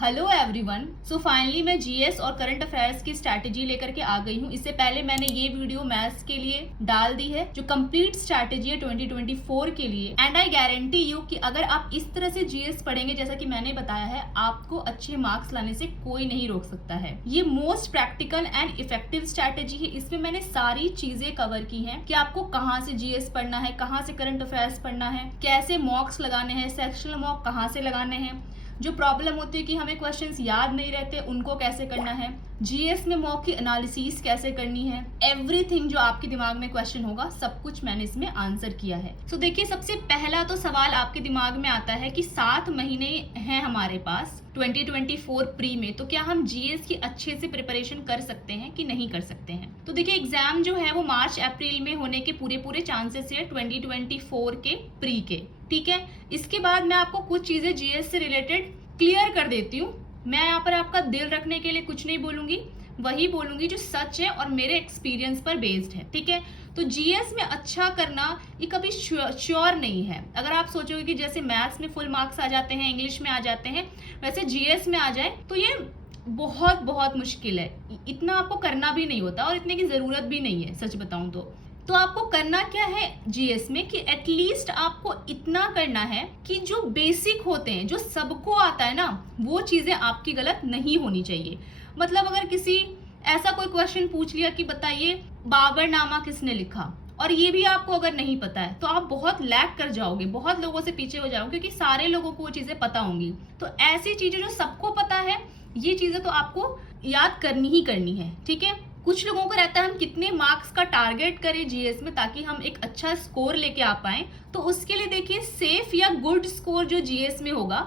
Hello everyone. So finally मैं GS और current affairs की स्ट्रैटेजी लेकर के आ गई हूँ। इससे पहले मैंने ये वीडियो मैथ्स के लिए डाल दी है जो कंप्लीट स्ट्रैटेजी है 2024 के लिए। एंड आई गारंटी यू कि अगर आप इस तरह से जीएस पढ़ेंगे जैसा कि मैंने बताया है, आपको अच्छे मार्क्स लाने से कोई नहीं रोक सकता है। ये most practical and effective strategy है। इसमें मैंने सारी चीजें कवर की हैं कि आपको कहाँ से जीएस पढ़ना है, कहाँ से करंट अफेयर्स पढ़ना है, कैसे मॉक्स लगाने हैं, सेक्शनल मॉक कहाँ से लगाने हैं, जो प्रॉब्लम होती है कि हमें क्वेश्चंस याद नहीं रहते उनको कैसे करना है, जीएस में मॉक की एनालिसिस कैसे करनी है, एवरीथिंग जो आपके दिमाग में क्वेश्चन होगा सब कुछ मैंने इसमें आंसर किया है। सो देखिए, सबसे पहला तो सवाल आपके दिमाग में आता है कि 7 महीने हैं हमारे पास 2024 प्री में, तो क्या हम जीएस की अच्छे से प्रिपरेशन कर सकते हैं कि नहीं कर सकते हैं। तो देखिए, एग्जाम जो है वो मार्च अप्रैल में होने के पूरे चांसेस है 2024 के प्री के। ठीक है, इसके बाद मैं आपको कुछ चीजें जीएस से रिलेटेड क्लियर कर देती हूँ। मैं यहाँ पर आपका दिल रखने के लिए कुछ नहीं बोलूंगी, वही बोलूंगी जो सच है और मेरे एक्सपीरियंस पर बेस्ड है। ठीक है, तो जीएस में अच्छा करना ये कभी श्योर नहीं है। अगर आप सोचोगे कि जैसे मैथ्स में फुल मार्क्स आ जाते हैं, इंग्लिश में आ जाते हैं, वैसे जीएस में आ जाए तो ये बहुत मुश्किल है। इतना आपको करना भी नहीं होता और इतने की जरूरत भी नहीं है, सच बताऊं तो आपको करना क्या है जीएस में कि एटलीस्ट आपको इतना करना है कि जो बेसिक होते हैं, जो सबको आता है ना, वो चीजें आपकी गलत नहीं होनी चाहिए। मतलब अगर किसी ऐसा कोई क्वेश्चन पूछ लिया कि बताइए बाबरनामा किसने लिखा, और ये भी आपको अगर नहीं पता है तो आप बहुत लैग कर जाओगे, बहुत लोगों से पीछे हो जाओगे, क्योंकि सारे लोगों को वो चीजें पता होंगी। तो ऐसी चीजें जो सबको पता है, ये चीजें तो आपको याद करनी ही करनी है। ठीक है, कुछ लोगों को रहता है हम कितने मार्क्स का टारगेट करें जीएस में ताकि हम एक अच्छा स्कोर लेके आ पाए। तो उसके लिए देखिए, सेफ या गुड स्कोर जो जीएस में होगा,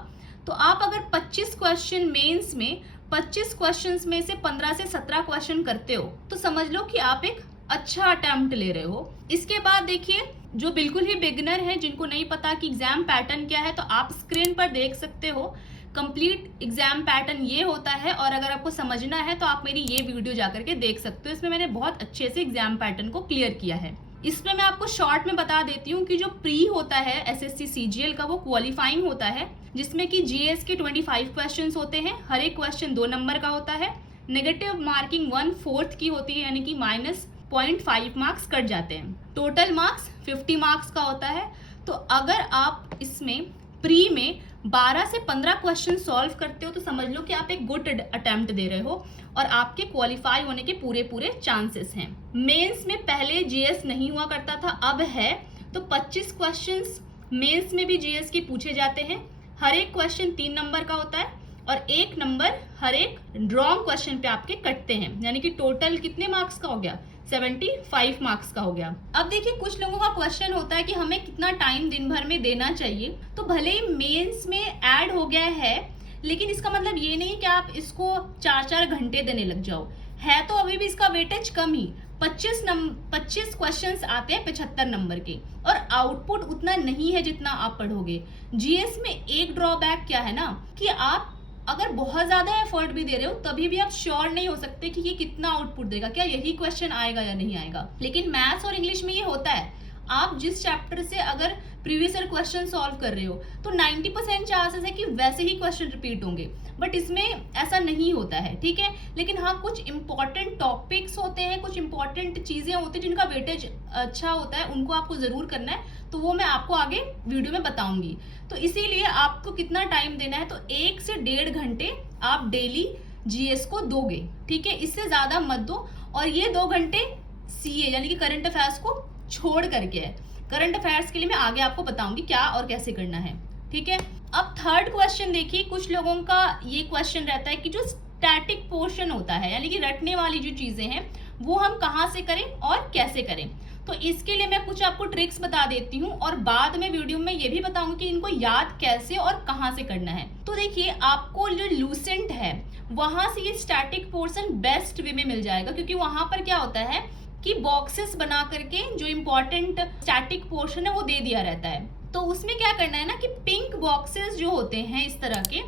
तो आप अगर 25 क्वेश्चन मेंस में 25 क्वेश्चंस में से 15 से 17 क्वेश्चन करते हो तो समझ लो कि आप एक अच्छा अटेम्प्ट ले रहे हो। इसके बाद देखिए, जो बिल्कुल ही बिगिनर है, जिनको नहीं पता कि एग्जाम पैटर्न क्या है, तो आप स्क्रीन पर देख सकते हो कंप्लीट एग्जाम पैटर्न ये होता है। और अगर आपको समझना है तो आप मेरी ये वीडियो जाकर के देख सकते हो, इसमें मैंने बहुत अच्छे से एग्जाम पैटर्न को क्लियर किया है। इसमें मैं आपको शॉर्ट में बता देती हूँ कि जो प्री होता है एसएससी सीजीएल का, वो क्वालिफाइंग होता है, जिसमें कि जीएस के 25 क्वेश्चंस होते हैं। हर एक क्वेश्चन 2 नंबर का होता है। नेगेटिव मार्किंग 1/4 की होती है, यानी कि -0.5 मार्क्स कट जाते हैं। टोटल मार्क्स 50 मार्क्स का होता है। तो अगर आप इसमें प्री में 12 से 15 क्वेश्चन सॉल्व करते हो तो समझ लो कि आप एक गुड अटेम्प्ट दे रहे हो और आपके क्वालिफाई होने के पूरे चांसेस हैं। मेंस में पहले जीएस नहीं हुआ करता था, अब है। तो 25 क्वेश्चंस मेंस में भी जीएस के पूछे जाते हैं। हर एक क्वेश्चन 3 नंबर का होता है और 1 नंबर हर एक रॉन्ग क्वेश्चन पे आपके कटते हैं, यानी कि टोटल कितने मार्क्स का हो गया, 75 मार्क्स का हो गया। अब देखिए, कुछ लोगों का क्वेश्चन होता है कि हमें कितना टाइम दिन भर में देना चाहिए। तो भले ही मेंस में ऐड हो गया है, लेकिन इसका मतलब ये नहीं कि आप इसको 4 घंटे देने लग जाओ। है तो अभी भी इसका वेटेज कम ही, 25 क्वेश्चंस आते हैं 75 नंबर के, और आउटपुट उतना नहीं है जितना आप पढ़ोगे। जीएस में एक ड्रॉबैक क्या है ना, कि आप अगर बहुत ज्यादा एफर्ट भी दे रहे हो तभी भी आप श्योर नहीं हो सकते कि ये कितना आउटपुट देगा, क्या यही क्वेश्चन आएगा या नहीं आएगा। लेकिन मैथ्स और इंग्लिश में ये होता है, आप जिस चैप्टर से अगर प्रीवियस ईयर क्वेश्चन सॉल्व कर रहे हो तो 90% चांसेस है कि वैसे ही क्वेश्चन रिपीट होंगे, बट इसमें ऐसा नहीं होता है। ठीक है, लेकिन हाँ, कुछ इंपॉर्टेंट टॉपिक्स होते हैं, कुछ इंपॉर्टेंट चीजें होती हैं जिनका वेटेज अच्छा होता है, उनको आपको जरूर करना है। तो वो मैं आपको आगे वीडियो में बताऊंगी। तो इसीलिए आपको कितना टाइम देना है, तो 1 से 1.5 घंटे आप डेली जीएस को दोगे। ठीक है, इससे ज्यादा मत दो। और ये 2 घंटे सीए यानी कि करंट अफेयर्स को छोड़ करके है। करंट अफेयर्स के लिए मैं आगे आपको बताऊंगी क्या और कैसे करना है। ठीक है, अब थर्ड क्वेश्चन देखिए, कुछ लोगों का ये क्वेश्चन रहता है कि जो स्टैटिक पोर्शन होता है, यानी कि रटने वाली जो चीजें हैं, वो हम कहाँ से करें और कैसे करें। तो इसके लिए मैं कुछ आपको ट्रिक्स बता देती हूँ और बाद में वीडियो में ये भी बताऊंगी कि इनको याद कैसे और कहाँ से करना है। तो देखिए, आपको जो लूसेंट है वहां से ये स्टैटिक पोर्शन बेस्ट वे में मिल जाएगा, क्योंकि वहां पर क्या होता है कि बॉक्सेस बना करके जो इंपॉर्टेंट स्टैटिक पोर्शन है वो दे दिया रहता है। तो उसमें क्या करना है ना कि पिंक बॉक्सेस जो होते हैं इस तरह के,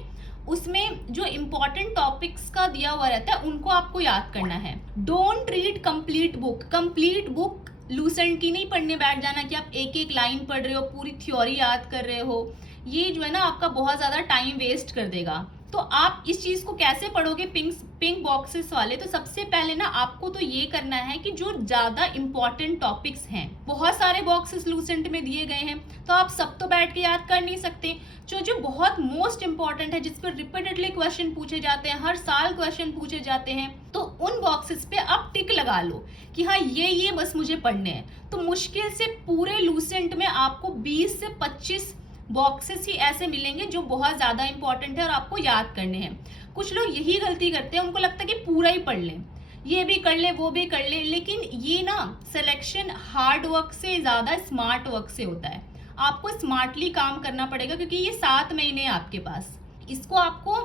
उसमें जो इंपॉर्टेंट टॉपिक्स का दिया हुआ रहता है उनको आपको याद करना है। Don't read complete book Lucent की नहीं पढ़ने बैठ जाना कि आप एक एक लाइन पढ़ रहे हो, पूरी थ्योरी याद कर रहे हो। ये जो है ना आपका बहुत ज्यादा टाइम वेस्ट कर देगा। तो आप इस चीज को कैसे पढ़ोगे पिंक बॉक्सेस वाले? तो सबसे पहले ना आपको तो ये करना है कि जो ज्यादा इंपॉर्टेंट टॉपिक्स हैं, बहुत सारे बॉक्सेस लूसेंट में दिए गए हैं, तो आप सब तो बैठ के याद कर नहीं सकते। जो बहुत मोस्ट इंपॉर्टेंट है, जिस पर रिपीटेडली क्वेश्चन पूछे जाते हैं, हर साल क्वेश्चन पूछे जाते हैं, तो उन बॉक्सेस पे आप टिक लगा लो कि हाँ ये बस मुझे पढ़ने हैं। तो मुश्किल से पूरे लूसेंट में आपको 20 से 25 बॉक्सेस ही ऐसे मिलेंगे जो बहुत ज्यादा इंपॉर्टेंट है और आपको याद करने हैं। कुछ लोग यही गलती करते हैं, उनको लगता है कि पूरा ही पढ़ लें, ये भी कर ले वो भी कर ले, लेकिन ये ना सिलेक्शन हार्ड वर्क से ज्यादा स्मार्ट वर्क से होता है। आपको स्मार्टली काम करना पड़ेगा क्योंकि ये 7 महीने हैं आपके पास, इसको आपको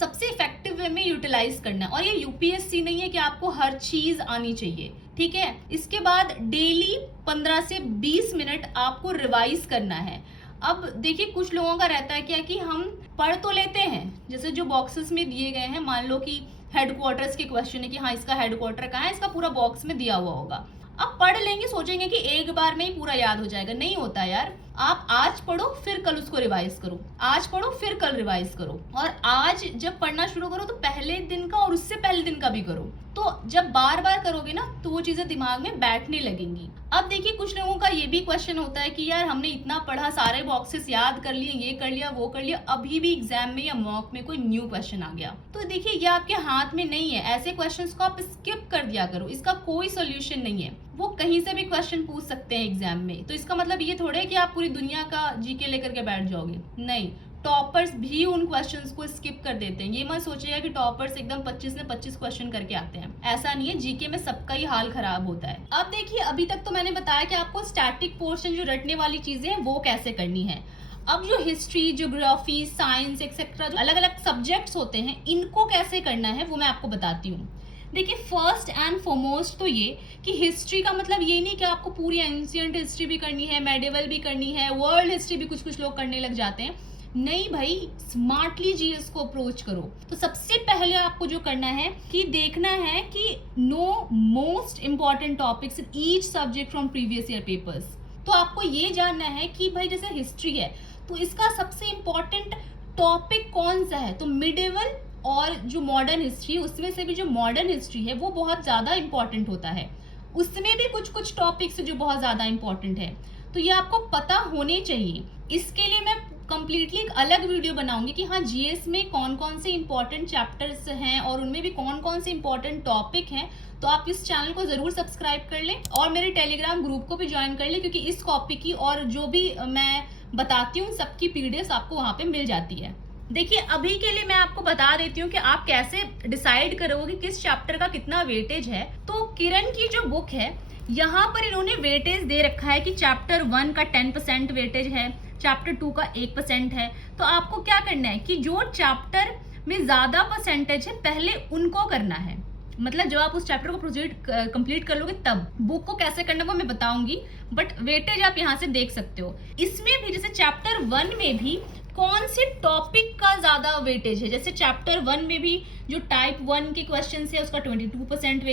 सबसे इफेक्टिव वे में यूटिलाइज करना है। और ये यूपीएससी नहीं है कि आपको हर चीज आनी चाहिए, ठीक है। इसके बाद डेली 15 से 20 मिनट आपको रिवाइज करना है। अब देखिए कुछ लोगों का रहता है क्या कि हम पढ़ तो लेते हैं, जैसे जो बॉक्सेस में दिए गए हैं, मान लो कि हेडक्वार्टर्स के क्वेश्चन है कि हाँ इसका हेडक्वार्टर कहाँ है, इसका पूरा बॉक्स में दिया हुआ होगा। अब पढ़ लेंगे, सोचेंगे कि एक बार में ही पूरा याद हो जाएगा, नहीं होता यार। आप आज पढ़ो फिर कल उसको रिवाइज करो, आज पढ़ो फिर कल रिवाइज करो, और आज जब पढ़ना शुरू करो तो पहले दिन का और उससे पहले दिन का भी करो। तो जब बार बार करोगे ना तो वो चीजें दिमाग में बैठने लगेंगी। अब देखिए कुछ लोगों का ये भी क्वेश्चन होता है कि यार हमने इतना पढ़ा, सारे बॉक्सेस याद कर लिए, ये कर लिया वो कर लिया, अभी भी एग्जाम में या मॉक में कोई न्यू क्वेश्चन आ गया। तो देखिए ये आपके हाथ में नहीं है, ऐसे क्वेश्चंस को आप स्किप कर दिया करो, इसका कोई सोल्यूशन नहीं है। वो कहीं से भी क्वेश्चन पूछ सकते हैं एग्जाम में, तो इसका मतलब ये थोड़ा है कि आप पूरी दुनिया का जीके लेकर के बैठ जाओगे, नहीं। टॉपर्स भी उन क्वेश्चंस को स्किप कर देते हैं। ये मत सोचिएगा कि टॉपर्स एकदम 25 में 25 क्वेश्चन करके आते हैं, ऐसा नहीं है। जीके में सबका ही हाल खराब होता है। अब देखिए अभी तक तो मैंने बताया कि आपको स्टैटिक पोर्शन जो रटने वाली चीजें हैं वो कैसे करनी है। अब जो हिस्ट्री, ज्योग्राफी, साइंस एक्सेट्रा जो अलग अलग सब्जेक्ट्स होते हैं, इनको कैसे करना है वो मैं आपको बताती हूँ। देखिए फर्स्ट एंड फॉरमोस्ट तो ये कि हिस्ट्री का मतलब ये नहीं कि आपको पूरी एंशिएंट हिस्ट्री भी करनी है, मेडिवल भी करनी है, वर्ल्ड हिस्ट्री भी कुछ लोग करने लग जाते हैं। नहीं भाई, स्मार्टली जीएस को अप्रोच करो। तो सबसे पहले आपको जो करना है कि देखना है कि know most important topics in each subject from previous year papers. तो आपको ये जानना है कि भाई जैसे हिस्ट्री है तो इसका सबसे इंपॉर्टेंट टॉपिक कौन सा है। तो मिडिवल और जो मॉडर्न हिस्ट्री, उसमें से भी जो मॉडर्न हिस्ट्री है वो बहुत ज्यादा इंपॉर्टेंट होता है, उसमें भी कुछ टॉपिक्स जो बहुत ज्यादा इंपॉर्टेंट है। तो ये आपको पता होने चाहिए। इसके लिए मैं कंप्लीटली एक अलग वीडियो बनाऊंगी कि हाँ जीएस में कौन कौन से इंपॉर्टेंट चैप्टर्स हैं और उनमें भी कौन कौन से इंपॉर्टेंट टॉपिक हैं। तो आप इस चैनल को जरूर सब्सक्राइब कर लें और मेरे टेलीग्राम ग्रुप को भी ज्वाइन कर लें, क्योंकि इस कॉपी की और जो भी मैं बताती हूँ सबकी पीडीएफ आपको वहाँ पे मिल जाती है। देखिए अभी के लिए मैं आपको बता देती हूँ कि आप कैसे डिसाइड करोगे कि किस चैप्टर का कितना वेटेज है। तो किरण की जो बुक है यहाँ पर इन्होंने वेटेज दे रखा है कि चैप्टर 1 का 10% वेटेज है, चैप्टर 2 का 1% है। तो आपको क्या करना है कि जो चैप्टर में ज्यादा परसेंटेज है पहले उनको करना है। मतलब जब आप उस चैप्टर को प्रोजेक्ट कंप्लीट कर लोगे तब। बुक को कैसे करना वो मैं बताऊंगी, बट वेटेज आप यहाँ से देख सकते हो। इसमें भी जैसे चैप्टर 1 में भी कौन से टॉपिक का ज्यादा वेटेज है। जैसे चैप्टर 1 में भी जो टाइप 1 के क्वेश्चन है उसका 22%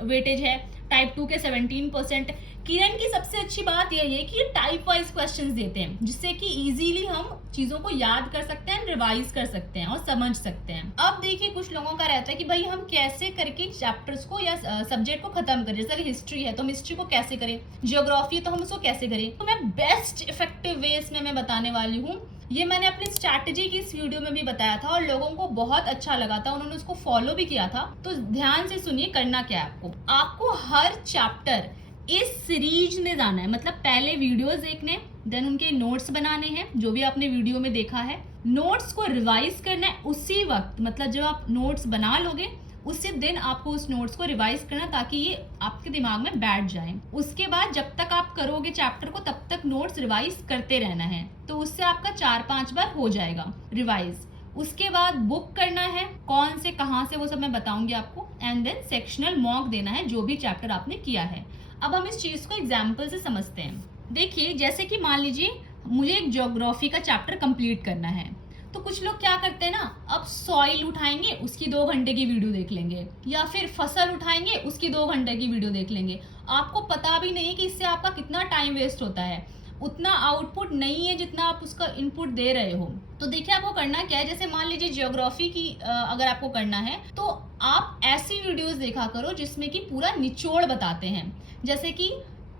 वेटेज है, टाइप 2 के 17%। किरण की सबसे अच्छी बात यह है कि टाइप वाइज क्वेश्चंस देते हैं, जिससे कि इजीली हम चीजों को याद कर सकते हैं, रिवाइज कर सकते हैं और समझ सकते हैं। अब देखिए कुछ लोगों का रहता है कि भाई हम कैसे करके चैप्टर्स को या सब्जेक्ट को खत्म करें। जैसे हिस्ट्री है तो हम हिस्ट्री को कैसे करें, ज्योग्राफी है तो हम उसको कैसे करें। तो मैं बेस्ट इफेक्टिव वे इसमें मैं बताने वाली हूँ। ये मैंने अपनी स्ट्रैटेजी की इस वीडियो में भी बताया था और लोगों को बहुत अच्छा लगा था, उन्होंने उसको फॉलो भी किया था। तो ध्यान से सुनिए, करना क्या है आपको हर चैप्टर इस सीरीज में जाना है। मतलब पहले वीडियोस देखने, देन उनके नोट्स बनाने हैं जो भी आपने वीडियो में देखा है, नोट्स को रिवाइज करना है उसी वक्त। मतलब जब आप नोट्स बना लोगे उसी दिन आपको उस नोट्स को रिवाइज करना, ताकि ये आपके दिमाग में बैठ जाए। उसके बाद जब तक आप करोगे चैप्टर को तब तक नोट्स रिवाइज करते रहना है। तो उससे आपका 4-5 बार हो जाएगा रिवाइज। उसके बाद बुक करना है, कौन से कहाँ से वो सब मैं बताऊंगी आपको। एंड देन सेक्शनल मॉक देना है जो भी चैप्टर आपने किया है। अब हम इस चीज को एग्जाम्पल से समझते हैं। देखिए जैसे कि मान लीजिए मुझे एक ज्योग्राफी का चैप्टर कंप्लीट करना है, तो कुछ लोग क्या करते हैं ना, अब सॉइल उठाएंगे उसकी 2 घंटे की वीडियो देख लेंगे, या फिर फसल उठाएंगे उसकी 2 घंटे की वीडियो देख लेंगे। आपको पता भी नहीं कि इससे आपका कितना टाइम वेस्ट होता है। उतना आउटपुट नहीं है जितना आप उसका इनपुट दे रहे हो। तो देखिए आपको करना क्या है, जैसे मान लीजिए ज्योग्राफी की अगर आपको करना है तो आप ऐसी वीडियोस देखा करो जिसमें कि पूरा निचोड़ बताते हैं, जैसे कि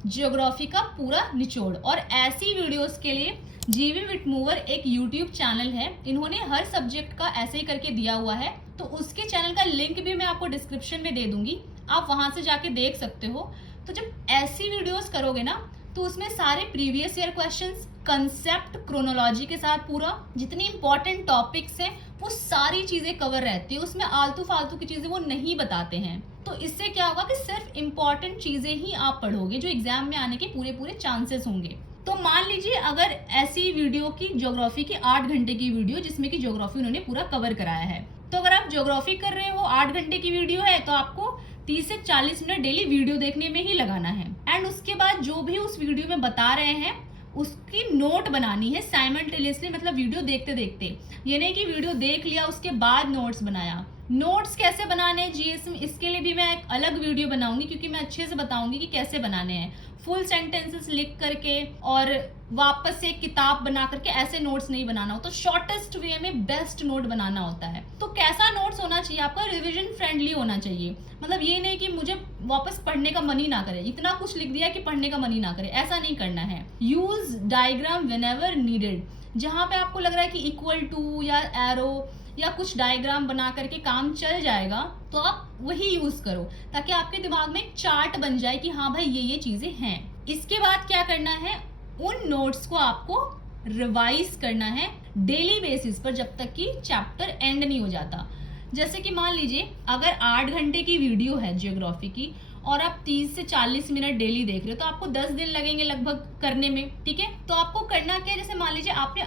ज्योग्राफी का पूरा निचोड़। और ऐसी वीडियोस के लिए जीवी विटमूवर एक यूट्यूब चैनल है, इन्होंने हर सब्जेक्ट का ऐसे ही करके दिया हुआ है, तो उसके चैनल का लिंक भी मैं आपको डिस्क्रिप्शन में दे दूंगी, आप वहां से जाके देख सकते हो। तो जब ऐसी वीडियोस करोगे ना तो उसमें सारे previous year questions, concept, chronology के साथ पूरा जितनी इंपॉर्टेंट टॉपिक्स हैं वो सारी चीजें कवर रहती है, उसमें आलतू फालतू की चीजें वो नहीं बताते हैं। तो इससे क्या होगा कि सिर्फ इंपॉर्टेंट चीजें ही आप पढ़ोगे जो एग्जाम में आने के पूरे पूरे चांसेस होंगे। तो मान लीजिए अगर ऐसी वीडियो की ज्योग्राफी की 8 घंटे की वीडियो जिसमें कि ज्योग्राफी उन्होंने पूरा कवर कराया है, तो अगर आप ज्योग्राफी कर रहे हो 8 घंटे की वीडियो है तो आपको 30 से 40 मिनट डेली वीडियो देखने में ही लगाना है। एंड उसके बाद जो भी उस वीडियो में बता रहे हैं उसकी नोट बनानी है साइमल्टेनियसली, मतलब वीडियो देखते देखते। ये नहीं कि वीडियो देख लिया उसके बाद नोट्स बनाया। नोट्स कैसे बनाने हैं जीएस में, इसके लिए भी मैं एक अलग वीडियो बनाऊंगी, क्योंकि मैं अच्छे से बताऊंगी कि कैसे बनाने हैं। फुल सेंटेंसेस लिख करके और वापस से एक किताब बना करके ऐसे नोट्स नहीं बनाना होता, तो शॉर्टेस्ट वे में बेस्ट नोट बनाना होता है। तो कैसा नोट्स होना चाहिए आपका, रिवीजन फ्रेंडली होना चाहिए। मतलब ये नहीं कि मुझे वापस पढ़ने का मन ही ना करे, इतना कुछ लिख दिया कि पढ़ने का मन ही ना करे, ऐसा नहीं करना है। यूज डायग्राम व्हेनेवर नीडेड, जहां पे आपको लग रहा है कि इक्वल टू या एरो या कुछ डायग्राम बना करके काम चल जाएगा तो आप वही यूज करो, ताकि आपके दिमाग में एक चार्ट बन जाए कि हाँ भाई ये चीजें हैं। इसके बाद क्या करना है, उन नोट्स को आपको रिवाइज करना है डेली बेसिस पर जब तक कि चैप्टर एंड नहीं हो जाता। जैसे कि मान लीजिए अगर 8 घंटे की वीडियो है ज्योग्राफी की और आप 30 से 40 मिनट डेली देख रहे हो तो आपको 10 दिन लगेंगे लगभग करने में, ठीक है। तो आपको करना क्या है, जैसे मान लीजिए आपने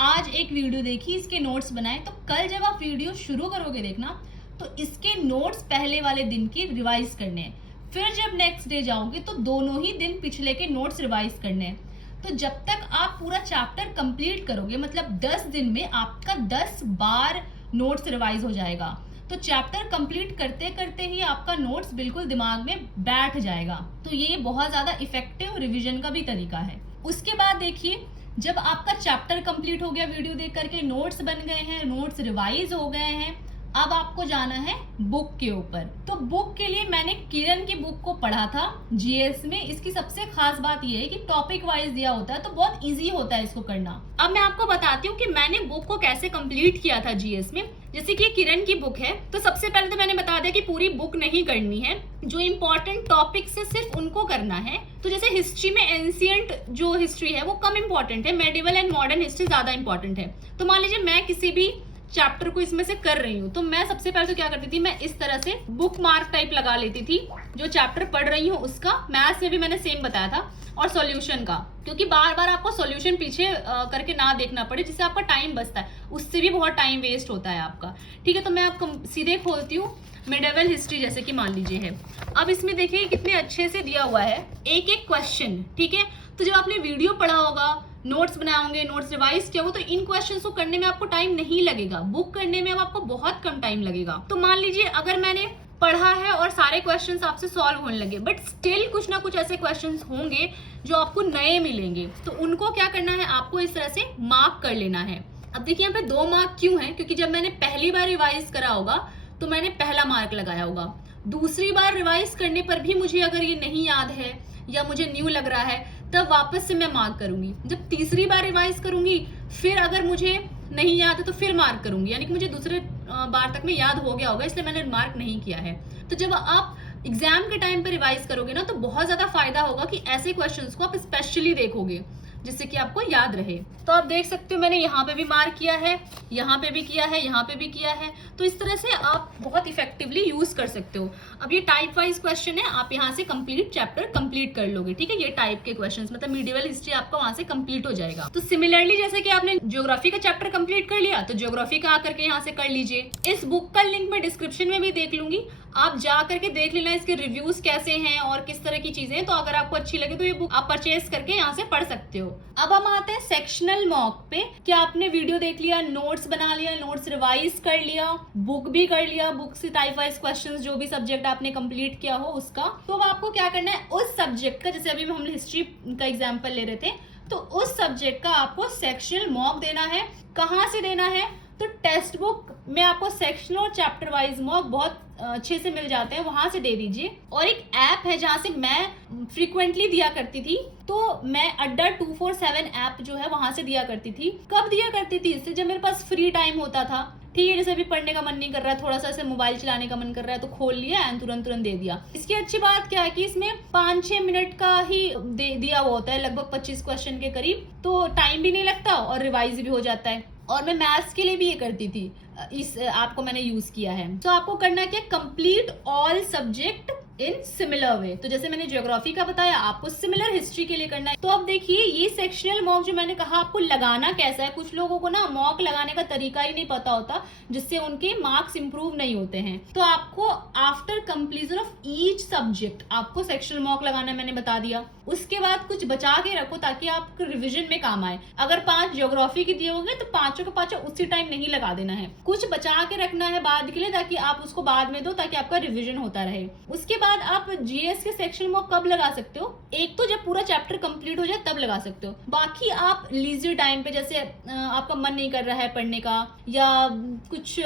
आज एक वीडियो देखी, इसके नोट्स बनाए, तो कल जब आप वीडियो शुरू करोगे देखना तो इसके नोट्स पहले वाले दिन के रिवाइज करने हैं। फिर जब नेक्स्ट डे जाओगे तो दोनों ही दिन पिछले के नोट्स रिवाइज करने हैं। तो जब तक आप पूरा चैप्टर कंप्लीट करोगे, मतलब 10 दिन में आपका 10 बार नोट्स रिवाइज हो जाएगा। तो चैप्टर कंप्लीट करते करते ही आपका नोट्स बिल्कुल दिमाग में बैठ जाएगा। तो ये बहुत ज्यादा इफेक्टिव रिवीजन का भी तरीका है। उसके बाद देखिए जब आपका चैप्टर कंप्लीट हो गया, वीडियो देख करके नोट्स बन गए हैं, नोट्स रिवाइज हो गए हैं, अब आपको जाना है बुक के ऊपर। तो बुक के लिए मैंने किरण की बुक को पढ़ा था जीएस में। इसकी सबसे खास बात यह है कि टॉपिक वाइज दिया होता है तो बहुत इजी होता है इसको करना। अब मैं आपको बताती हूँ कि मैंने बुक को कैसे कंप्लीट किया था जीएस में। जैसे कि किरण की बुक है तो सबसे पहले तो मैंने बता दिया कि पूरी बुक नहीं करनी है, जो इंपॉर्टेंट टॉपिक्स है सिर्फ उनको करना है। तो जैसे हिस्ट्री में एंशिएंट जो हिस्ट्री है वो कम इंपॉर्टेंट है, मेडिवल एंड मॉडर्न हिस्ट्री ज्यादा इंपॉर्टेंट है। तो मान लीजिए मैं किसी भी चैप्टर को इसमें से कर रही हूँ तो मैं सबसे पहले तो क्या करती थी, मैं इस तरह से बुक मार्क टाइप लगा लेती थी जो चैप्टर पढ़ रही हूँ उसका। मैथ्स में भी मैंने सेम बताया था, और सॉल्यूशन का, क्योंकि बार बार आपको सॉल्यूशन पीछे करके ना देखना पड़े, जिससे आपका टाइम बचता है, उससे भी बहुत टाइम वेस्ट होता है आपका, ठीक है। तो मैं आपको सीधे खोलती हूँ मिडिवल हिस्ट्री, जैसे कि मान लीजिए है। अब इसमें देखिए कितने अच्छे से दिया हुआ है एक एक क्वेश्चन, ठीक है। तो जब आपने वीडियो पढ़ा होगा, नोट्स बनाए होंगे, नोट्स रिवाइज किया होगा, तो इन क्वेश्चंस को करने में आपको टाइम नहीं लगेगा। बुक करने में अब आपको बहुत कम टाइम लगेगा। तो मान लीजिए अगर मैंने पढ़ा है और सारे क्वेश्चंस आपसे सॉल्व होने लगे, बट स्टिल कुछ ना कुछ ऐसे क्वेश्चंस होंगे जो आपको नए मिलेंगे, तो उनको क्या करना है, आपको इस तरह से मार्क कर लेना है। अब देखिए यहाँ पे 2 मार्क क्यों है, क्योंकि जब मैंने पहली बार रिवाइज करा होगा तो मैंने पहला मार्क लगाया होगा। दूसरी बार रिवाइज करने पर भी मुझे अगर ये नहीं याद है या मुझे न्यू लग रहा है तब वापस से मैं मार्क करूंगी। जब तीसरी बार रिवाइज करूंगी फिर अगर मुझे नहीं याद है तो फिर मार्क करूंगी, यानी कि मुझे दूसरे बार तक में याद हो गया होगा, इसलिए मैंने मार्क नहीं किया है। तो जब आप एग्जाम के टाइम पर रिवाइज करोगे ना तो बहुत ज्यादा फायदा होगा कि ऐसे क्वेश्चंस को आप स्पेशली देखोगे जिससे कि आपको याद रहे। तो आप देख सकते हो मैंने यहाँ पे भी मार्क किया है, यहाँ पे भी किया है, यहाँ पे भी किया है। तो इस तरह से आप बहुत इफेक्टिवली यूज कर सकते हो। अब ये टाइप वाइज क्वेश्चन है, आप यहाँ से कंप्लीट चैप्टर कंप्लीट कर लोगे, ठीक है। ये टाइप के क्वेश्चंस, मतलब मिडिवल हिस्ट्री आपका वहां से कंप्लीट हो जाएगा। तो सिमिलरली जैसे कि आपने ज्योग्राफी का चैप्टर कंप्लीट कर लिया तो ज्योग्राफी का आकर के यहाँ से कर लीजिए। इस बुक का लिंक मैं डिस्क्रिप्शन में भी देख लूंगी, आप जा करके देख लेना इसके रिव्यूज कैसे हैं और किस तरह की चीजें हैं। तो अगर आपको अच्छी लगे तो ये बुक आप परचेज करके यहाँ से पढ़ सकते हो। अब हम आते हैं सेक्शनल मॉक पे। क्या आपने वीडियो देख लिया, नोट्स बना लिया, नोट्स रिवाइज कर लिया, बुक भी कर लिया, बुक से टाइप वाइज क्वेश्चंस जो भी सब्जेक्ट आपने कंप्लीट किया हो उसका, तो अब आपको क्या करना है उस सब्जेक्ट का, जैसे अभी हम हिस्ट्री का एग्जाम्पल ले रहे थे, तो उस सब्जेक्ट का आपको सेक्शनल मॉक देना है। कहाँ से देना है? तो टेक्स्ट बुक में आपको सेक्शन और चैप्टर वाइज मॉक बहुत अच्छे से मिल जाते हैं, वहां से दे दीजिए। और एक ऐप है जहां से मैं फ्रीक्वेंटली दिया करती थी, तो मैं अड्डा 247 ऐप जो है वहां से दिया करती थी। कब दिया करती थी? इससे जब मेरे पास फ्री टाइम होता था, ठीक है, जैसे अभी पढ़ने का मन नहीं कर रहा है, थोड़ा सा ऐसे मोबाइल चलाने का मन कर रहा है, तो खोल लिया एंड तुरंत तुरंत दे दिया। इसकी अच्छी बात क्या है कि इसमें 5-6 मिनट का ही दिया हुआ होता है, लगभग 25 क्वेश्चन के करीब, तो टाइम भी नहीं लगता और रिवाइज भी हो जाता है। और मैं मैथ्स के लिए भी ये करती थी, इस आपको मैंने यूज किया है। तो आपको करना क्या, complete all subject in similar way. तो जैसे मैंने ज्योग्राफी का बताया, आपको सिमिलर हिस्ट्री के लिए करना है। तो अब देखिए ये सेक्शनल मॉक जो मैंने कहा आपको लगाना कैसा है। कुछ लोगों को ना मॉक लगाने का तरीका ही नहीं पता होता, जिससे उनके मार्क्स इंप्रूव नहीं होते हैं। तो आपको after completion of each subject आपको सेक्शनल मॉक लगाना मैंने बता दिया। उसके बाद कुछ बचा के रखो ताकि आपको रिविजन में काम आए। अगर 5 ज्योग्राफी के दिए होंगे तो 5 के 5 उसी टाइम नहीं लगा देना है, कुछ बचा के रखना है बाद के लिए, ताकि आप उसको बाद में दो, ताकि आपका रिविजन होता रहे। उसके बाद आप जीएस के सेक्शन मॉक कब लगा सकते हो? एक तो जब पूरा चैप्टर कंप्लीट हो जाए तब लगा सकते हो। बाकी आप लीजर टाइम पे, जैसे आपका मन नहीं कर रहा है पढ़ने का, या कुछ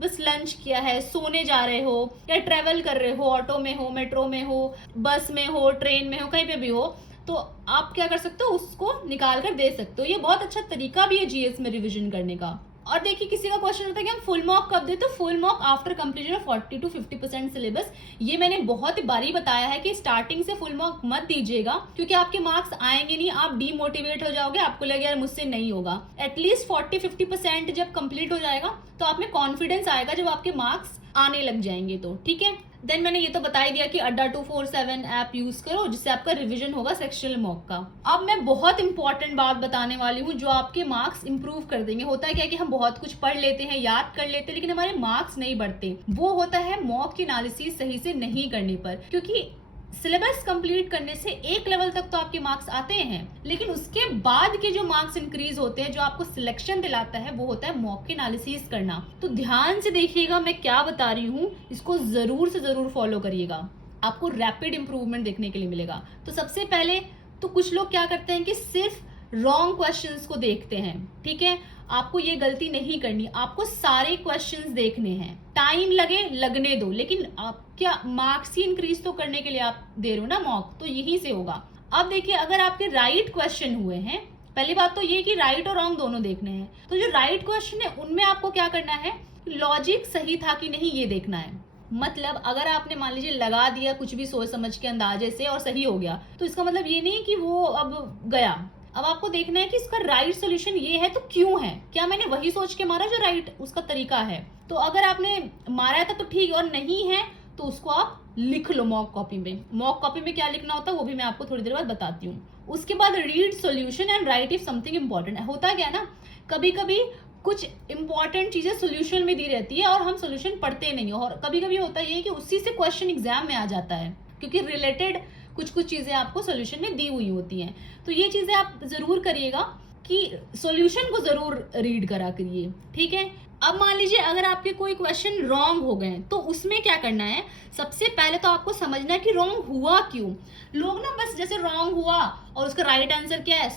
बस लंच किया है, सोने जा रहे हो, या ट्रेवल कर रहे हो, ऑटो में हो, मेट्रो में हो, बस में हो, ट्रेन में हो, कहीं पे भी हो, तो आप क्या कर सकते हो, उसको निकाल कर दे सकते हो। ये बहुत अच्छा तरीका भी है जीएस में रिवीजन करने का। और देखिए किसी का क्वेश्चन होता है कि हम फुल मॉक कब दे, तो full mock after completion of 40 to 50% syllabus. ये मैंने बहुत ही बारी बताया है कि स्टार्टिंग से फुल मॉक मत दीजिएगा, क्योंकि आपके मार्क्स आएंगे नहीं, आप डीमोटिवेट हो जाओगे, आपको लगेगा यार मुझसे नहीं होगा। एटलीस्ट 40-50% जब कंप्लीट हो जाएगा तो आप में कॉन्फिडेंस आएगा, जब आपके मार्क्स आने लग जाएंगे तो, ठीक है। देन मैंने ये तो बता ही दिया कि अड्डा 247 ऐप यूज करो, जिससे आपका रिवीजन होगा सेक्शनल मॉक का। अब मैं बहुत इंपॉर्टेंट बात बताने वाली हूँ जो आपके मार्क्स इंप्रूव कर देंगे। होता है क्या कि हम बहुत कुछ पढ़ लेते हैं, याद कर लेते हैं, लेकिन हमारे मार्क्स नहीं बढ़ते। वो होता है मॉक की एनालिसिस सही से नहीं करने पर, क्योंकि सिलेबस कंप्लीट करने से एक लेवल तक तो आपके मार्क्स आते हैं, लेकिन उसके बाद के जो मार्क्स इंक्रीज होते हैं, जो आपको सिलेक्शन दिलाता है, वो होता है मॉक की एनालिसिस करना। तो ध्यान से देखिएगा मैं क्या बता रही हूँ, इसको जरूर से जरूर फॉलो करिएगा, आपको रैपिड इंप्रूवमेंट देखने के लिए मिलेगा। तो सबसे पहले तो कुछ लोग क्या करते हैं कि सिर्फ रॉन्ग क्वेश्चंस को देखते हैं, ठीक है। आपको ये गलती नहीं करनी, आपको सारे क्वेश्चंस देखने हैं। टाइम लगे लगने दो, लेकिन आप क्या मार्क्स ही इंक्रीज तो करने के लिए आप दे रहे हो ना मॉक, तो यही से होगा। अब देखिए अगर आपके राइट क्वेश्चन हुए हैं, पहली बात तो ये कि राइट और रॉन्ग दोनों देखने हैं। तो जो राइट क्वेश्चन है उनमें आपको क्या करना है, लॉजिक सही था कि नहीं ये देखना है। मतलब अगर आपने मान लीजिए लगा दिया कुछ भी सोच समझ के अंदाजे से और सही हो गया, तो इसका मतलब ये नहीं कि वो अब गया। अब आपको देखना है कि इसका राइट सोल्यूशन ये है तो क्यों है, क्या मैंने वही सोच के मारा जो राइट उसका तरीका है। तो अगर आपने मारा था तो ठीक, और नहीं है तो उसको आप लिख लो मॉक कॉपी में। मॉक कॉपी में क्या लिखना होता है वो भी मैं आपको थोड़ी देर बाद बताती हूँ। उसके बाद read solution and right if something important है। होता क्या ना, कभी कभी कुछ इंपॉर्टेंट चीजें सोल्यूशन में दी रहती है और हम सोल्यूशन पढ़ते नहीं, और कभी कभी होता है कि उसी से क्वेश्चन एग्जाम में आ जाता है, क्योंकि रिलेटेड कुछ चीजें आपको सॉल्यूशन में दी हुई होती हैं। तो ये चीजें आप जरूर करिएगा कि सॉल्यूशन को जरूर रीड करा करिए, ठीक है। अब मान लीजिए अगर आपके कोई क्वेश्चन रॉन्ग हो गए, तो उसमें क्या करना है, सबसे पहले तो आपको समझना है कि रॉन्ग हुआ क्यों। लोग ना बस जैसे रॉन्ग हुआ और उसका राइट आंसर क्या है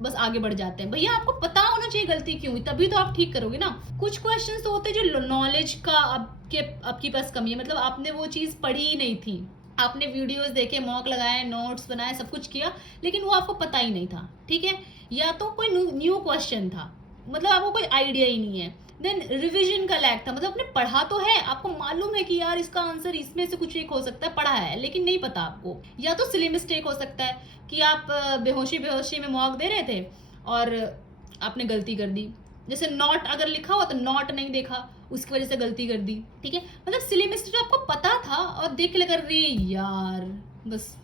बस आगे बढ़ जाते हैं। भैया आपको पता होना चाहिए गलती क्यों हुई, तभी तो आप ठीक करोगे ना। कुछ क्वेश्चंस तो होते हैं जो नॉलेज का आपके पास कमी है, मतलब आपने वो चीज पढ़ी ही नहीं थी, आपने वीडियोस देखे, मॉक लगाए, नोट्स बनाए, सब कुछ किया, लेकिन वो आपको पता ही नहीं था, ठीक है। या तो कोई न्यू क्वेश्चन था, मतलब आपको कोई आइडिया ही नहीं है। देन रिवीजन का लैक था, मतलब आपने पढ़ा तो है, आपको मालूम है कि यार इसका आंसर इसमें से कुछ एक हो सकता है, पढ़ा है लेकिन नहीं पता आपको। या तो सिली मिस्टेक हो सकता है कि आप बेहोशी में मॉक दे रहे थे और आपने गलती कर दी, जैसे नॉट अगर लिखा हुआ तो नॉट नहीं देखा, उसकी वजह से गलती कर दी, ठीक है। मतलब सिली मिस्टेक आपको पता था और देख के लगा रे यार बस,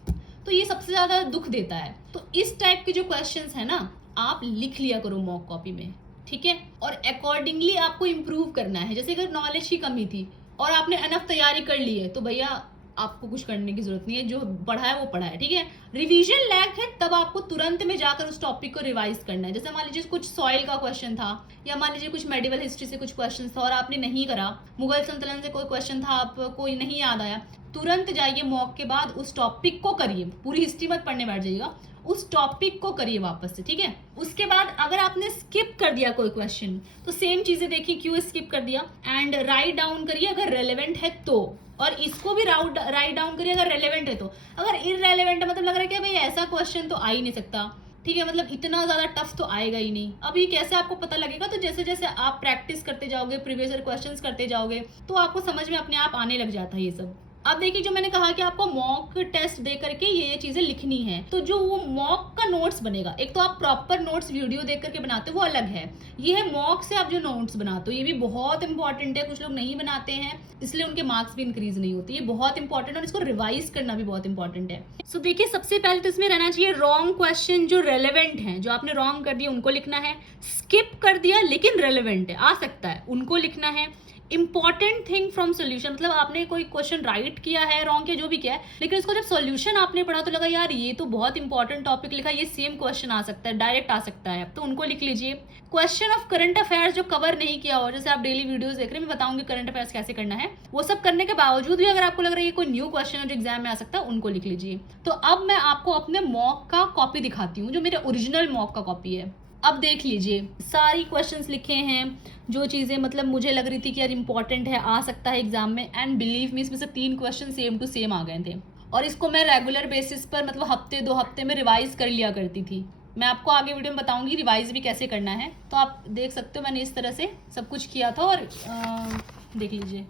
तो ये सबसे ज्यादा दुख देता है। तो इस टाइप के जो क्वेश्चंस है ना, आप लिख लिया करो मॉक कॉपी में, ठीक है। और अकॉर्डिंगली आपको इम्प्रूव करना है। जैसे अगर नॉलेज की कमी थी और आपने अनफ तैयारी कर ली है तो भैया आपको कुछ करने की जरूरत नहीं है, जो पढ़ा है वो पढ़ा है, ठीक है। रिवीजन लैक है तब आपको तुरंत में जाकर उस टॉपिक को रिवाइज करना है। जैसे मान लीजिए कुछ सॉइल का क्वेश्चन था, या मान लीजिए कुछ मेडिवल हिस्ट्री से कुछ क्वेश्चन था और आपने नहीं करा, मुगल सल्तनत से कोई क्वेश्चन था आपको नहीं याद आया, तुरंत जाइए मॉक के बाद उस टॉपिक को करिए, पूरी हिस्ट्री मत पढ़ने बैठ जाइएगा, उस टॉपिक को करिए वापस से, ठीक है। उसके बाद अगर आपने स्किप कर दिया कोई क्वेश्चन तो सेम चीजें देखिए क्यों स्किप कर दिया, एंड राइट डाउन करिए अगर रेलेवेंट है तो, और इसको भी राइट डाउन करिए अगर रेलेवेंट है तो। अगर इररेलेवेंट है मतलब लग रहा है कि भाई ऐसा क्वेश्चन तो आ ही नहीं सकता, ठीक है, मतलब इतना ज्यादा टफ तो आएगा ही नहीं। अब ये कैसे आपको पता लगेगा, तो जैसे जैसे आप प्रैक्टिस करते जाओगे, प्रीवियस ईयर क्वेश्चंस करते जाओगे, तो आपको समझ में अपने आप आने लग जाता है ये सब। अब देखिए जो मैंने कहा कि आपको मॉक टेस्ट दे करके ये चीजें लिखनी है, तो जो वो मॉक का नोट्स बनेगा, एक तो आप प्रॉपर नोट्स वीडियो देख करके बनाते हो वो अलग है, ये है मॉक से आप जो नोट्स बनाते हो, ये भी बहुत इंपॉर्टेंट है। कुछ लोग नहीं बनाते हैं इसलिए उनके मार्क्स भी इंक्रीज नहीं होते, ये बहुत इंपॉर्टेंट और इसको रिवाइज करना भी बहुत इंपॉर्टेंट है। सो देखिए सबसे पहले तो इसमें रहना चाहिए रॉन्ग क्वेश्चन जो रेलेवेंट है, जो आपने रॉन्ग कर दिया उनको लिखना है, स्किप कर दिया लेकिन रेलेवेंट है, आ सकता है, उनको लिखना है। इंपॉर्टेंट थिंग फ्रॉम सोल्यूशन, मतलब आपने कोई क्वेश्चन राइट किया है, रॉन्ग किया, जो भी किया है, लेकिन उसको जब सोल्यूशन आपने पढ़ा तो लगा यार ये तो बहुत इंपॉर्टेंट टॉपिक लिखा, ये सेम क्वेश्चन आ सकता है, डायरेक्ट आ सकता है, तो उनको लिख लीजिए। क्वेश्चन ऑफ करंट अफेयर्स जो कवर नहीं किया हो, जैसे आप डेली वीडियोस देख रहे हैं, मैं बताऊंगी करंट अफेयर्स कैसे करना है, वो सब करने के बावजूद भी अगर आपको लग रहा है कोई न्यू क्वेश्चन है जो एग्जाम में आ सकता है, उनको लिख लीजिए। तो अब मैं आपको अपने मॉक का कॉपी दिखाती हूँ, जो मेरे ओरिजिनल मॉक का कॉपी है। अब देख लीजिए सारी क्वेश्चंस लिखे हैं, जो चीज़ें मतलब मुझे लग रही थी कि यार इंपॉर्टेंट है, आ सकता है एग्जाम में, एंड बिलीव मी इसमें से 3 क्वेश्चन सेम टू सेम आ गए थे, और इसको मैं रेगुलर बेसिस पर मतलब हफ्ते 2 हफ्ते में रिवाइज कर लिया करती थी। मैं आपको आगे वीडियो में बताऊंगी रिवाइज भी कैसे करना है, तो आप देख सकते हो मैंने इस तरह से सब कुछ किया था। और देख लीजिए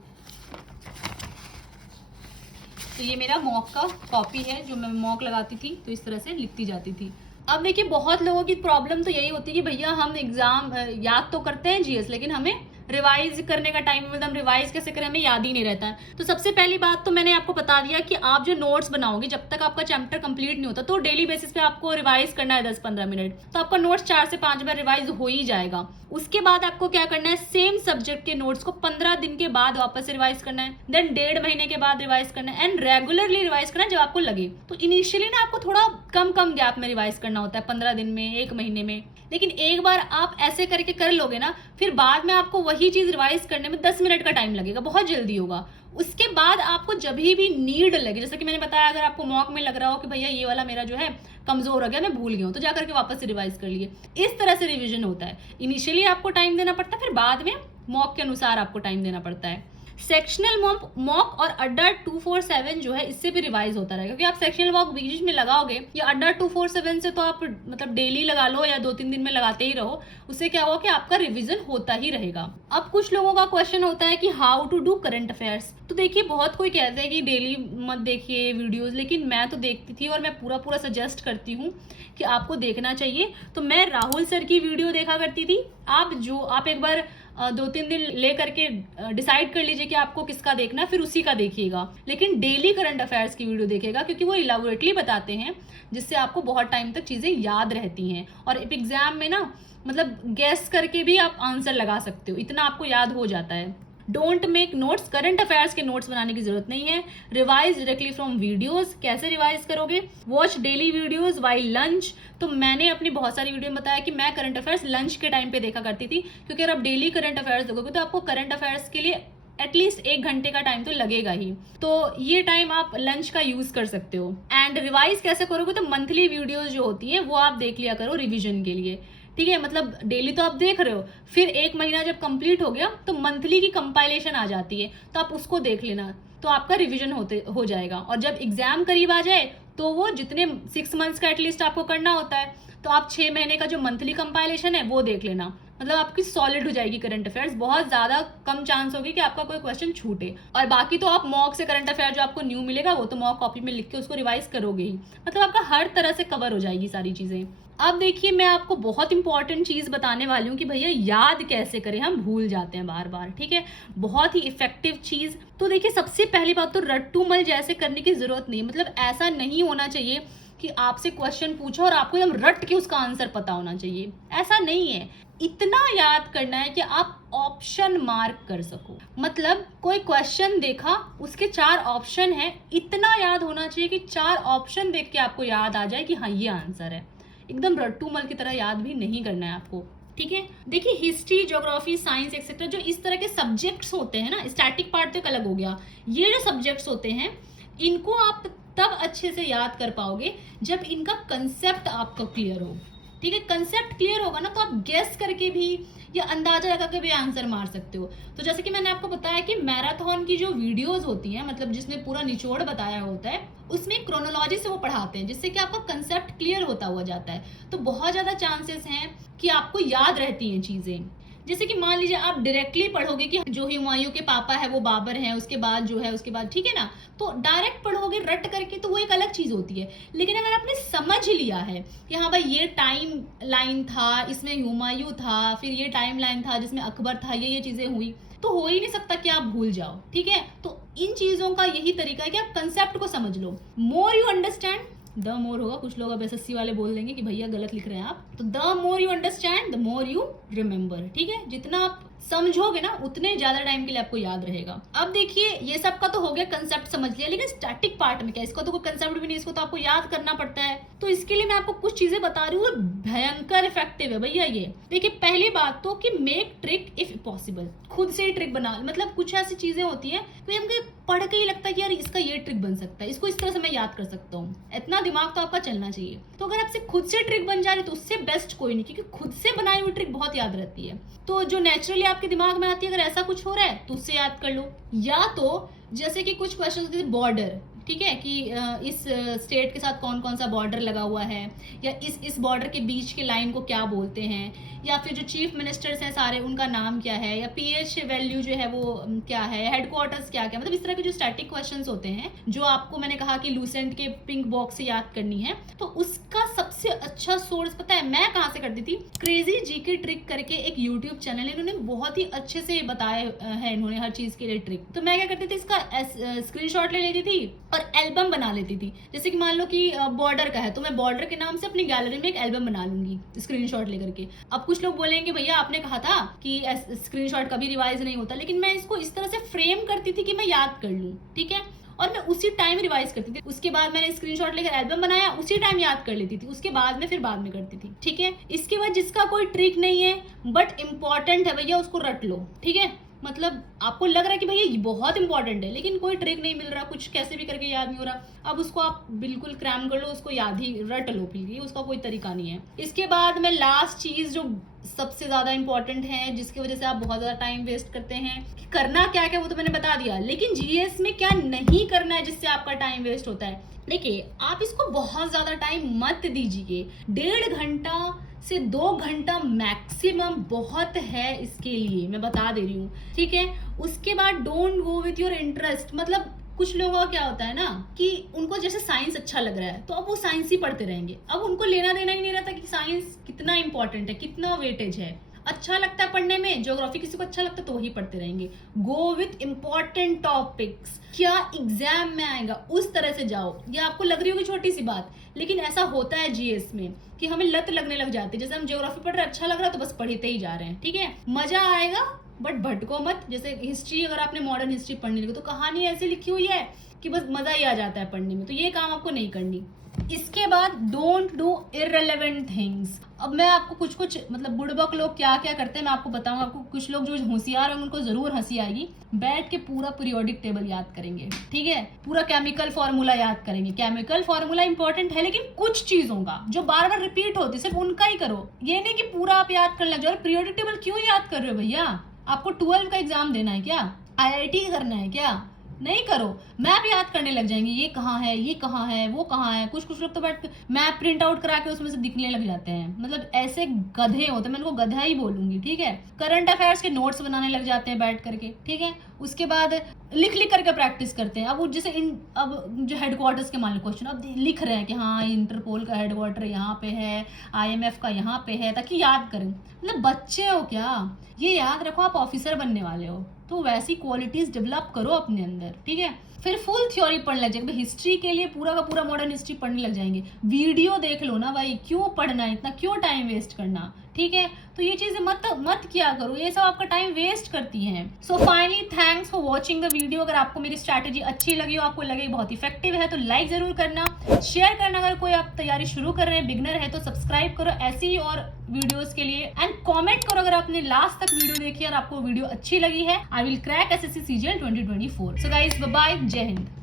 तो ये मेरा मॉक का कॉपी है, जो मैं मॉक लगाती थी तो इस तरह से लिखती जाती थी। अब देखिए बहुत लोगों की प्रॉब्लम तो यही होती है कि भैया हम एग्जाम याद तो करते हैं जीएस, लेकिन हमें रिवाइज करने का टाइम, मतलब हम रिवाइज कैसे करें हमें याद ही नहीं रहता है। तो सबसे पहली बात तो मैंने आपको बता दिया कि आप जो नोट्स बनाओगे जब तक आपका चैप्टर कंप्लीट नहीं होता, तो डेली बेसिस पे आपको रिवाइज करना है 10-15 मिनट, तो आपका नोट्स 4 से 5 बार रिवाइज हो ही जाएगा। उसके बाद आपको क्या करना है, सेम सब्जेक्ट के नोट्स को 15 दिन के बाद वापस से रिवाइज करना है, देन 1.5 महीने के बाद रिवाइज करना है, एंड रेगुलरली रिवाइज करना है जब आपको लगे। तो इनिशियली ना आपको थोड़ा कम कम गैप में रिवाइज करना होता है, 15 दिन में, 1 महीने में, लेकिन एक बार आप ऐसे करके कर लोगे ना, फिर बाद में आपको वही चीज रिवाइज करने में 10 मिनट का टाइम लगेगा, बहुत जल्दी होगा। उसके बाद आपको जब भी नीड लगे, जैसे कि मैंने बताया, अगर आपको मॉक में लग रहा हो कि भैया ये वाला मेरा जो है कमजोर हो गया, मैं भूल गया हूँ, तो जाकर के वापस से रिवाइज कर लिए। इस तरह से रिवीजन होता है, इनिशियली आपको टाइम देना पड़ता है, फिर बाद में मॉक के अनुसार आपको टाइम देना पड़ता है। सेक्शनल मॉक और अड्डा 247 जो है इससे भी रिवाइज होता रहेगा, क्योंकि आप सेक्शनल मॉक बीच में लगाओगे, या अड्डा 247 से तो आप मतलब डेली लगा लो या 2-3 दिन में लगाते ही रहो, उससे क्या होगा कि आपका रिवीजन होता ही रहेगा। अब कुछ लोगों का क्वेश्चन होता है कि how to do current affairs. तो देखिए बहुत कोई कहता है कि डेली मत देखिए वीडियोस, लेकिन मैं तो देखती थी और मैं पूरा सजेस्ट करती हूँ कि आपको देखना चाहिए। तो मैं राहुल सर की वीडियो देखा करती थी। आप एक बार 2-3 दिन ले करके डिसाइड कर लीजिए कि आपको किसका देखना है, फिर उसी का देखिएगा, लेकिन डेली करंट अफेयर्स की वीडियो देखिएगा, क्योंकि वो इलाबोरेटली बताते हैं, जिससे आपको बहुत टाइम तक चीजें याद रहती हैं। और एग्जाम में ना मतलब गेस करके भी आप आंसर लगा सकते हो, इतना आपको याद हो जाता है। Don't make notes, current affairs के नोट्स बनाने की जरूरत नहीं है। Revise directly from videos. कैसे रिवाइज करोगे, watch daily videos while lunch. तो मैंने अपनी बहुत सारी वीडियो में बताया कि मैं करंट अफेयर्स लंच के टाइम पे देखा करती थी, क्योंकि अगर आप डेली करंट अफेयर्स देखोगे तो आपको करंट अफेयर्स के लिए एटलीस्ट 1 घंटे का टाइम तो लगेगा ही, तो ये टाइम आप लंच का यूज कर सकते हो। एंड रिवाइज कैसे करोगे, तो मंथली वीडियोज जो होती है वो आप देख लिया करो रिविजन के लिए, ठीक है। मतलब डेली तो आप देख रहे हो, फिर 1 महीना जब कंप्लीट हो गया तो मंथली की कंपाइलेशन आ जाती है, तो आप उसको देख लेना, तो आपका रिवीजन हो जाएगा। और जब एग्जाम करीब आ जाए तो वो जितने 6 मंथ्स का एटलीस्ट आपको करना होता है, तो आप 6 महीने का जो मंथली कंपाइलेशन है वो देख लेना, मतलब आपकी सॉलिड हो जाएगी करंट अफेयर्स। बहुत ज्यादा कम चांस होगी कि आपका कोई क्वेश्चन छूटे। और बाकी तो आप मॉक से करंट अफेयर जो आपको न्यू मिलेगा वो तो मॉक कॉपी में लिख के उसको रिवाइज करोगे ही, मतलब आपका हर तरह से कवर हो जाएगी सारी चीजें। अब देखिए मैं आपको बहुत इंपॉर्टेंट चीज बताने वाली हूँ कि भैया याद कैसे करें, हम भूल जाते हैं बार बार, ठीक है। बहुत ही इफेक्टिव चीज। तो देखिए सबसे पहली बात तो रट्टूमल जैसे करने की जरूरत नहीं, मतलब ऐसा नहीं होना चाहिए कि आपसे क्वेश्चन पूछो और आपको एकदम रट के उसका आंसर पता होना चाहिए, ऐसा नहीं है। इतना याद करना है कि आप ऑप्शन मार्क कर सको। मतलब कोई क्वेश्चन देखा, उसके 4 ऑप्शन है, इतना याद होना चाहिए कि 4 ऑप्शन देख के आपको याद आ जाए कि हाँ ये आंसर है। एकदम रट्टू मल की तरह याद भी नहीं करना है आपको, ठीक है। देखिए हिस्ट्री, ज्योग्राफी, साइंस एक्सेट्रा जो इस तरह के सब्जेक्ट्स होते हैं ना, स्टैटिक पार्ट तो एक अलग हो गया, ये जो सब्जेक्ट्स होते हैं इनको आप तब अच्छे से याद कर पाओगे जब इनका कंसेप्ट आपको क्लियर हो, ठीक है। कंसेप्ट क्लियर होगा ना तो आप गेस करके भी या अंदाजा लगा के भी आंसर मार सकते हो। तो जैसे कि मैंने आपको बताया कि मैराथन की जो वीडियोस होती हैं, मतलब जिसमें पूरा निचोड़ बताया होता है, उसमें क्रोनोलॉजी से वो पढ़ाते हैं, जिससे कि आपका कंसेप्ट क्लियर होता हुआ जाता है। तो बहुत ज़्यादा चांसेस हैं कि आपको याद रहती हैं चीज़ें। जैसे कि मान लीजिए आप डायरेक्टली पढ़ोगे कि जो हुमायूं के पापा है वो बाबर हैं, उसके बाद जो है उसके बाद, ठीक है ना, तो डायरेक्ट पढ़ोगे रट करके तो वो एक अलग चीज होती है। लेकिन अगर आपने समझ लिया है कि हाँ भाई ये टाइम लाइन था, इसमें हुमायूं था, फिर ये टाइम लाइन था जिसमें अकबर था, ये चीजें हुई, तो हो ही नहीं सकता कि आप भूल जाओ, ठीक है। तो इन चीजों का यही तरीका है कि आप कंसेप्ट को समझ लो। More you understand the more होगा, कुछ लोग अब एसएससी वाले बोल देंगे कि भैया गलत लिख रहे हैं आप, तो the more you understand the more you remember, ठीक है। जितना आप समझोगे ना उतने ज्यादा टाइम के लिए आपको याद रहेगा। अब देखिए ये सब का तो हो गया, कंसेप्ट समझ लिया, लेकिन स्टैटिक पार्ट में क्या, इसको तो कोई कंसेप्ट भी नहीं, इसको तो आपको याद करना पड़ता है। तो इसके लिए मैं आपको कुछ चीजें बता रही हूँ, भयंकर इफेक्टिव है भैया ये। देखिए पहली बात तो कि मेक ट्रिक इफ पॉसिबल, खुद से ही ट्रिक बना, मतलब कुछ ऐसी चीजें होती है तो हमको पढ़ के ही लगता है कि यार इसका ये ट्रिक बन सकता है, इसको इस तरह से मैं याद कर सकता हूँ। इतना दिमाग तो आपका चलना चाहिए। तो अगर आपसे खुद से ट्रिक बन जा रही है तो उससे बेस्ट कोई नहीं, क्योंकि खुद से बनाई हुई ट्रिक बहुत याद रहती है। तो जो नेचुरली आपके दिमाग में आती है, अगर ऐसा कुछ हो रहा है तो उससे याद कर लो। या तो जैसे कि कुछ क्वेश्चन होते हैं बॉर्डर, ठीक है, कि इस स्टेट के साथ कौन कौन सा बॉर्डर लगा हुआ है, या इस बॉर्डर के बीच के लाइन को क्या बोलते हैं, या फिर जो चीफ मिनिस्टर्स हैं सारे उनका नाम क्या है, या पीएच वैल्यू जो है वो क्या है, हेडक्वार्टर्स क्या क्या, मतलब इस तरह के जो स्टैटिक क्वेश्चंस होते हैं जो आपको मैंने कहा कि लूसेंट के पिंक बॉक्स से याद करनी है, तो उसका सबसे अच्छा सोर्स पता है मैं कहाँ से करती थी? क्रेजी जीके ट्रिक करके एक यूट्यूब चैनल है, इन्होंने बहुत ही अच्छे से बताया है इन्होंने हर चीज के लिए ट्रिक। तो मैं क्या करती थी, इसका स्क्रीनशॉट ले लेती थी और एल्बम बना लेती थी। जैसे कि मान लो कि बॉर्डर का है तो मैं बॉर्डर के नाम से अपनी गैलरी में एक एल्बम बना लूंगी स्क्रीनशॉट लेकर के। अब कुछ लोग बोलेंगे भैया आपने कहा था कि स्क्रीनशॉट कभी रिवाइज नहीं होता, लेकिन मैं इसको इस तरह से फ्रेम करती थी कि मैं याद कर लूं, ठीक है, और मैं उसी टाइम रिवाइज करती थी। उसके बाद मैंने स्क्रीनशॉट लेकर एल्बम बनाया, उसी टाइम याद कर लेती थी, उसके बाद में फिर बाद में करती थी, ठीक है। इसके बाद जिसका कोई ट्रिक नहीं है बट इम्पॉर्टेंट है भैया उसको रट लो, ठीक है। मतलब आपको लग रहा है कि भैया ये बहुत इंपॉर्टेंट है लेकिन कोई ट्रिक नहीं मिल रहा, कुछ कैसे भी करके याद नहीं हो रहा, अब उसको आप बिल्कुल क्रैम कर लो, उसको याद ही रट लो, फिर उसका कोई तरीका नहीं है। इसके बाद में लास्ट चीज जो सबसे ज्यादा इंपॉर्टेंट है, जिसकी वजह से आप बहुत ज्यादा टाइम वेस्ट करते हैं, कि करना क्या क्या वो तो मैंने बता दिया, लेकिन जीएस में क्या नहीं करना है जिससे आपका टाइम वेस्ट होता है। देखिए आप इसको बहुत ज्यादा टाइम मत दीजिए, 1.5 घंटा से 2 घंटा मैक्सिमम बहुत है इसके लिए, मैं बता दे रही हूँ, ठीक है। उसके बाद don't go with your interest, मतलब कुछ लोगों का क्या होता है ना कि उनको जैसे साइंस अच्छा लग रहा है तो अब वो साइंस ही पढ़ते रहेंगे, अब उनको लेना देना ही नहीं रहता कि साइंस कितना इंपॉर्टेंट है, कितना वेटेज है। अच्छा लगता है पढ़ने में, ज्योग्राफी किसी को अच्छा लगता है तो वही पढ़ते रहेंगे। गो विथ इंपॉर्टेंट टॉपिक्स, क्या एग्जाम में आएगा उस तरह से जाओ। ये आपको लग रही होगी छोटी सी बात, लेकिन ऐसा होता है जीएस में कि हमें लत लगने लग जाती है। जैसे हम ज्योग्राफी पढ़ रहे हैं, अच्छा लग रहा है तो बस पढ़ते ही जा रहे हैं, ठीक है, मजा आएगा बट भटको मत। जैसे हिस्ट्री, अगर आपने मॉडर्न हिस्ट्री पढ़ने लगे तो कहानी ऐसी लिखी हुई है कि बस मजा ही आ जाता है पढ़ने में, तो ये काम आपको नहीं करनी। इसके बाद डोंट डू इररिलेवेंट थिंग्स। अब मैं आपको कुछ कुछ मतलब बुड़बक लोग क्या क्या करते हैं मैं आपको बताऊंगा। आपको कुछ लोग जो होशियार होंगे उनको जरूर हंसी आएगी, बैठ के पूरा पीरियोडिक टेबल याद करेंगे, ठीक है, पूरा केमिकल फॉर्मूला याद करेंगे। केमिकल फॉर्मूला इंपॉर्टेंट है लेकिन कुछ चीजों का जो बार बार रिपीट होती है सिर्फ उनका ही करो, ये नहीं कि पूरा आप याद करने लग जाओ। पीरियोडिक टेबल क्यों याद कर रहे हो भैया? आपको 12 का एग्जाम देना है क्या? आईआईटी करना है क्या? नहीं करो, मैप याद करने लग जाएंगे, ये कहाँ है, ये कहाँ है, वो कहाँ है। कुछ कुछ लोग तो बैठ मैप प्रिंट आउट करा के उसमें से दिखने लग जाते हैं, मतलब ऐसे गधे होते हैं, मैं उनको गधा ही बोलूंगी, ठीक है। करंट अफेयर्स के नोट्स बनाने लग जाते हैं बैठ करके, ठीक है। उसके बाद लिख लिख करके प्रैक्टिस करते हैं। अब वो जैसे अब जो हेडक्वार्टर्स के मान लो क्वेश्चन अब लिख रहे हैं कि हाँ इंटरपोल का हेडक्वार्टर यहाँ पे है, आईएमएफ का यहाँ पे है, ताकि याद करें। मतलब बच्चे हो क्या, ये याद रखो आप ऑफिसर बनने वाले हो, तो वैसी क्वालिटीज डेवलप करो अपने अंदर, ठीक है। फिर फुल थ्योरी पढ़ने लग जाएंगे, हिस्ट्री के लिए पूरा का पूरा मॉडर्न हिस्ट्री पढ़ने लग जाएंगे। वीडियो देख लो ना भाई, क्यों पढ़ना है इतना, क्यों टाइम वेस्ट करना, ठीक है, तो ये चीजें मत किया करो, ये सब आपका टाइम वेस्ट करती हैं। So finally thanks for watching the video. अगर आपको मेरी स्ट्रैटेजी अच्छी लगी हो, आपको लगे बहुत इफेक्टिव है, तो लाइक जरूर करना, शेयर करना। अगर कोई आप तैयारी शुरू कर रहे हैं, बिगनर है, तो सब्सक्राइब करो ऐसी ही और वीडियोस के लिए, एंड कमेंट करो अगर आपने लास्ट तक वीडियो देखी और आपको वीडियो अच्छी लगी है। I will crack SSC CGL 2024। So guys, bye bye, जय हिंद।